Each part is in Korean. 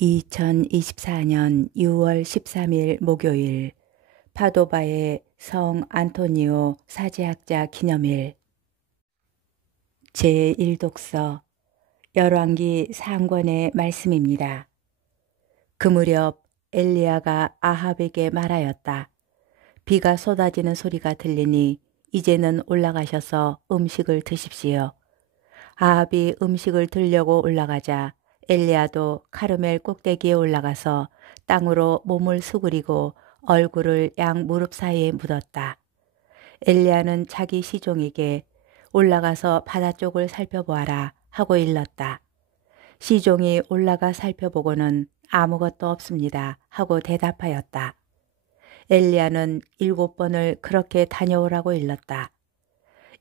2024년 6월 13일 목요일 파도바의 성 안토니오 사제학자 기념일 제1독서 열왕기 상권의 말씀입니다. 그 무렵 엘리야가 아합에게 말하였다. 비가 쏟아지는 소리가 들리니 이제는 올라가셔서 음식을 드십시오. 아합이 음식을 들려고 올라가자 엘리야도 카르멜 꼭대기에 올라가서 땅으로 몸을 수그리고 얼굴을 양 무릎 사이에 묻었다. 엘리야는 자기 시종에게 올라가서 바다 쪽을 살펴보아라 하고 일렀다. 시종이 올라가 살펴보고는 아무것도 없습니다 하고 대답하였다. 엘리야는 7번을 그렇게 다녀오라고 일렀다.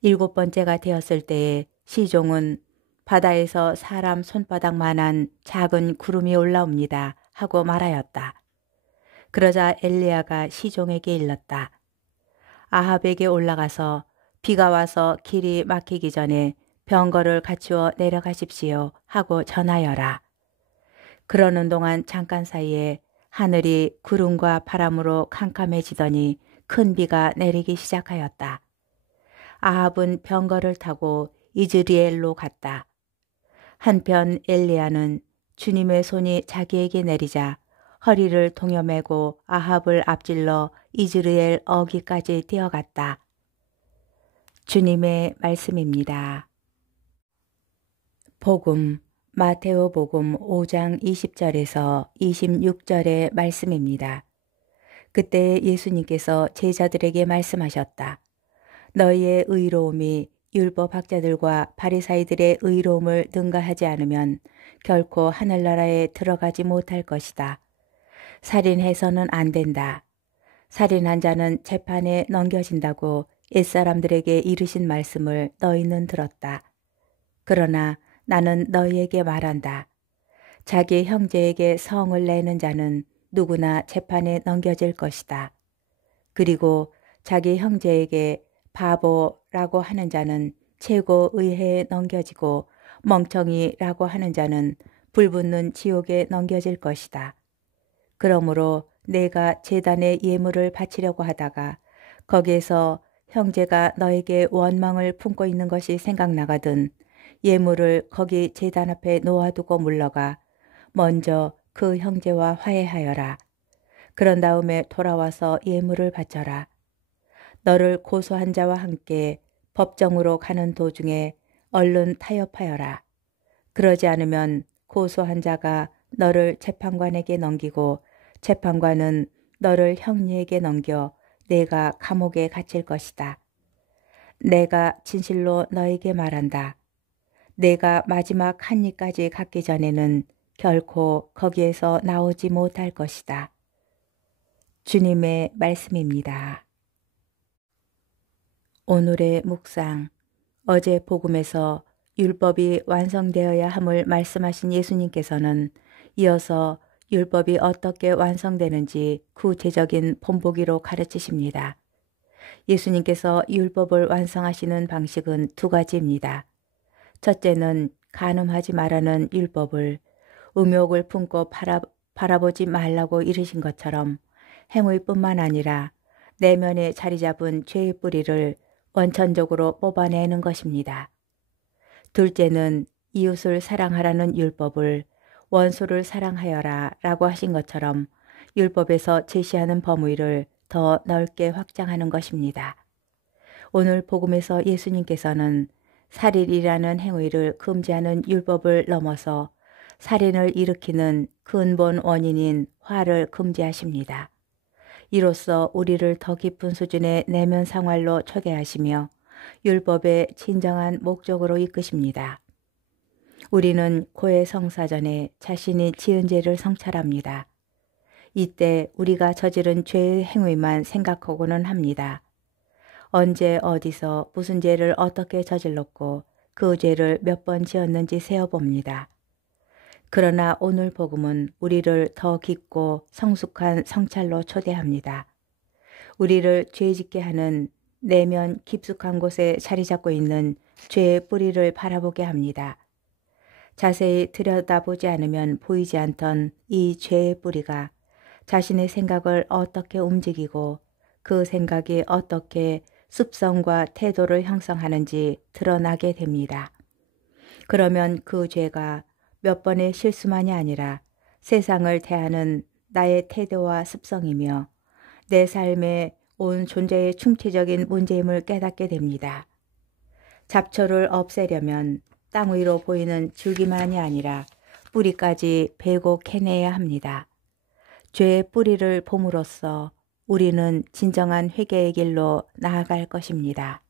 7번째가 되었을 때에 시종은 바다에서 사람 손바닥만한 작은 구름이 올라옵니다 하고 말하였다. 그러자 엘리야가 시종에게 일렀다. 아합에게 올라가서 비가 와서 길이 막히기 전에 병거를 갖추어 내려가십시오 하고 전하여라. 그러는 동안 잠깐 사이에 하늘이 구름과 바람으로 캄캄해지더니 큰 비가 내리기 시작하였다. 아합은 병거를 타고 이즈리엘로 갔다. 한편 엘리야는 주님의 손이 자기에게 내리자 허리를 동여매고 아합을 앞질러 이즈리엘 어귀까지 뛰어갔다. 주님의 말씀입니다. 복음 마테오 복음 5장 20절에서 26절의 말씀입니다. 그때 예수님께서 제자들에게 말씀하셨다. 너희의 의로움이 율법학자들과 바리사이들의 의로움을 능가하지 않으면 결코 하늘나라에 들어가지 못할 것이다. 살인해서는 안 된다. 살인한 자는 재판에 넘겨진다고 옛사람들에게 이르신 말씀을 너희는 들었다. 그러나 나는 너희에게 말한다. 자기 형제에게 성을 내는 자는 누구나 재판에 넘겨질 것이다. 그리고 자기 형제에게 바보라고 하는 자는 최고 의회에 넘겨지고 멍청이라고 하는 자는 불붙는 지옥에 넘겨질 것이다. 그러므로 내가 제단에 예물을 바치려고 하다가 거기에서 형제가 너에게 원망을 품고 있는 것이 생각나거든 예물을 거기 제단 앞에 놓아두고 물러가 먼저 그 형제와 화해하여라. 그런 다음에 돌아와서 예물을 바쳐라. 너를 고소한 자와 함께 법정으로 가는 도중에 얼른 타협하여라. 그러지 않으면 고소한 자가 너를 재판관에게 넘기고 재판관은 너를 형리에게 넘겨 내가 감옥에 갇힐 것이다. 내가 진실로 너에게 말한다. 내가 마지막 한 입까지 갖기 전에는 결코 거기에서 나오지 못할 것이다. 주님의 말씀입니다. 오늘의 묵상, 어제 복음에서 율법이 완성되어야 함을 말씀하신 예수님께서는 이어서 율법이 어떻게 완성되는지 구체적인 본보기로 가르치십니다. 예수님께서 율법을 완성하시는 방식은 두 가지입니다. 첫째는 간음하지 말라는 율법을 음욕을 품고 바라보지 말라고 이르신 것처럼 행위뿐만 아니라 내면에 자리 잡은 죄의 뿌리를 원천적으로 뽑아내는 것입니다. 둘째는 이웃을 사랑하라는 율법을 원수를 사랑하여라 라고 하신 것처럼 율법에서 제시하는 범위를 더 넓게 확장하는 것입니다. 오늘 복음에서 예수님께서는 살인이라는 행위를 금지하는 율법을 넘어서 살인을 일으키는 근본 원인인 화를 금지하십니다. 이로써 우리를 더 깊은 수준의 내면 생활로 초대하시며 율법의 진정한 목적으로 이끄십니다. 우리는 고해 성사전에 자신이 지은 죄를 성찰합니다. 이때 우리가 저지른 죄의 행위만 생각하고는 합니다. 언제 어디서 무슨 죄를 어떻게 저질렀고 그 죄를 몇 번 지었는지 세어봅니다. 그러나 오늘 복음은 우리를 더 깊고 성숙한 성찰로 초대합니다. 우리를 죄짓게 하는 내면 깊숙한 곳에 자리 잡고 있는 죄의 뿌리를 바라보게 합니다. 자세히 들여다보지 않으면 보이지 않던 이 죄의 뿌리가 자신의 생각을 어떻게 움직이고 그 생각이 어떻게 습성과 태도를 형성하는지 드러나게 됩니다. 그러면 그 죄가 몇 번의 실수만이 아니라 세상을 대하는 나의 태도와 습성이며 내 삶의 온 존재의 충체적인 문제임을 깨닫게 됩니다. 잡초를 없애려면 땅 위로 보이는 줄기만이 아니라 뿌리까지 베고 캐내야 합니다. 죄의 뿌리를 봄으로써 우리는 진정한 회개의 길로 나아갈 것입니다.